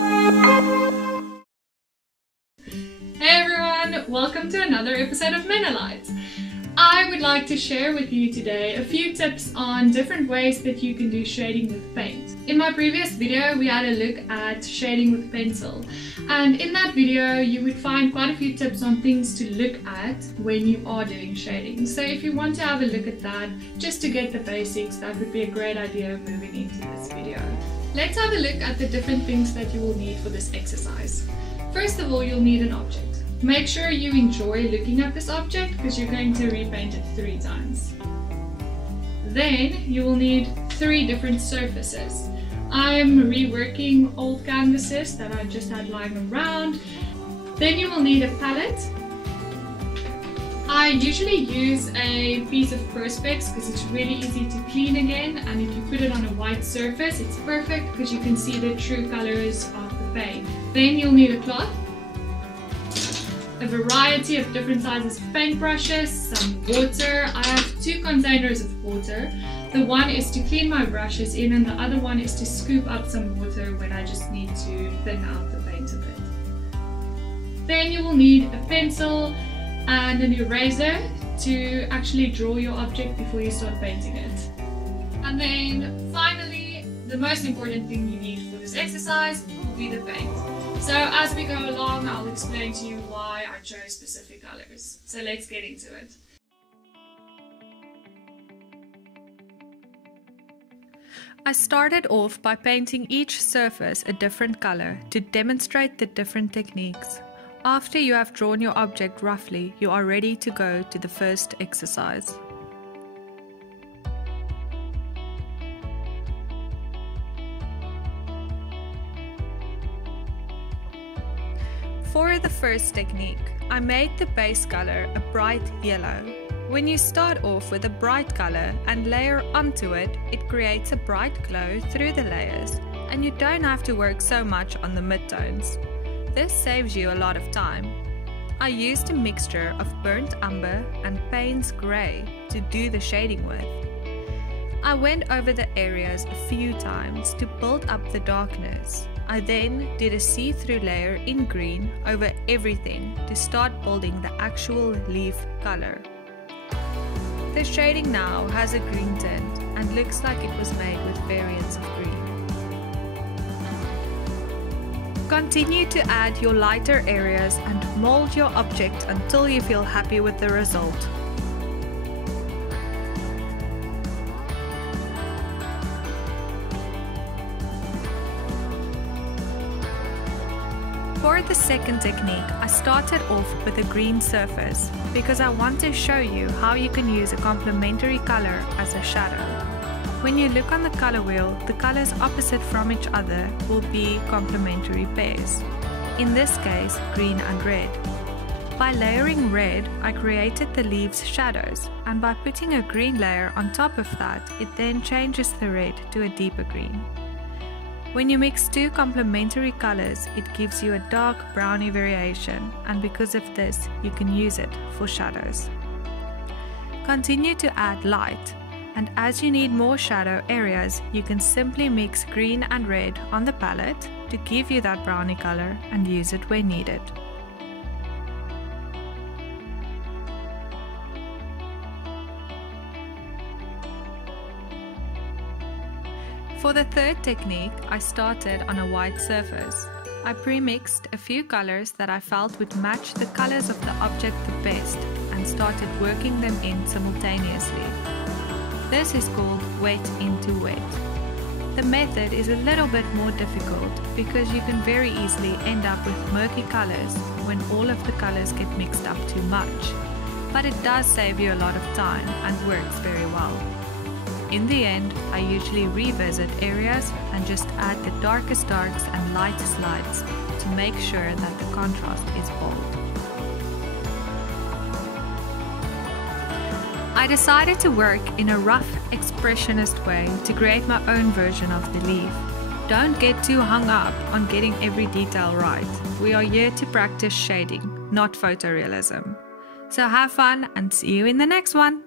Hey everyone, welcome to another episode of Menolite. I would like to share with you today a few tips on different ways that you can do shading with paint. In my previous video we had a look at shading with pencil, and in that video you would find quite a few tips on things to look at when you are doing shading. So if you want to have a look at that just to get the basics, that would be a great idea moving into this video. Let's have a look at the different things that you will need for this exercise. First of all, you'll need an object. Make sure you enjoy looking at this object because you're going to repaint it 3 times. Then you will need 3 different surfaces. I'm reworking old canvases that I just had lying around. Then you will need a palette. I usually use a piece of Perspex because it's really easy to clean again, and if you put it on a white surface it's perfect because you can see the true colors of the paint. Then you'll need a cloth, a variety of different sizes of paintbrushes, some water. I have 2 containers of water. The one is to clean my brushes in and the other one is to scoop up some water when I just need to thin out the paint a bit. Then you will need a pencil and an eraser to actually draw your object before you start painting it. And then finally, the most important thing you need for this exercise will be the paint. So as we go along, I'll explain to you why I chose specific colors. So let's get into it. I started off by painting each surface a different color to demonstrate the different techniques. After you have drawn your object roughly, you are ready to go to the first exercise. For the first technique, I made the base color a bright yellow. When you start off with a bright color and layer onto it, it creates a bright glow through the layers, and you don't have to work so much on the midtones. This saves you a lot of time. I used a mixture of burnt umber and Payne's grey to do the shading with. I went over the areas a few times to build up the darkness. I then did a see-through layer in green over everything to start building the actual leaf color. The shading now has a green tint and looks like it was made with variants of green. Continue to add your lighter areas and mold your object until you feel happy with the result. For the second technique, I started off with a green surface because I want to show you how you can use a complementary color as a shadow. When you look on the color wheel, the colors opposite from each other will be complementary pairs. In this case, green and red. By layering red, I created the leaves' shadows, and by putting a green layer on top of that, it then changes the red to a deeper green. When you mix 2 complementary colors, it gives you a dark browny variation, and because of this, you can use it for shadows. Continue to add light, and as you need more shadow areas, you can simply mix green and red on the palette to give you that browny color and use it where needed. For the third technique, I started on a white surface. I pre-mixed a few colors that I felt would match the colors of the object the best and started working them in simultaneously. This is called wet into wet. The method is a little bit more difficult because you can very easily end up with murky colors when all of the colors get mixed up too much, but it does save you a lot of time and works very well. In the end, I usually revisit areas and just add the darkest darks and lightest lights to make sure that the contrast is bold. I decided to work in a rough, expressionist way to create my own version of the leaf. Don't get too hung up on getting every detail right. We are here to practice shading, not photorealism. So have fun and see you in the next one!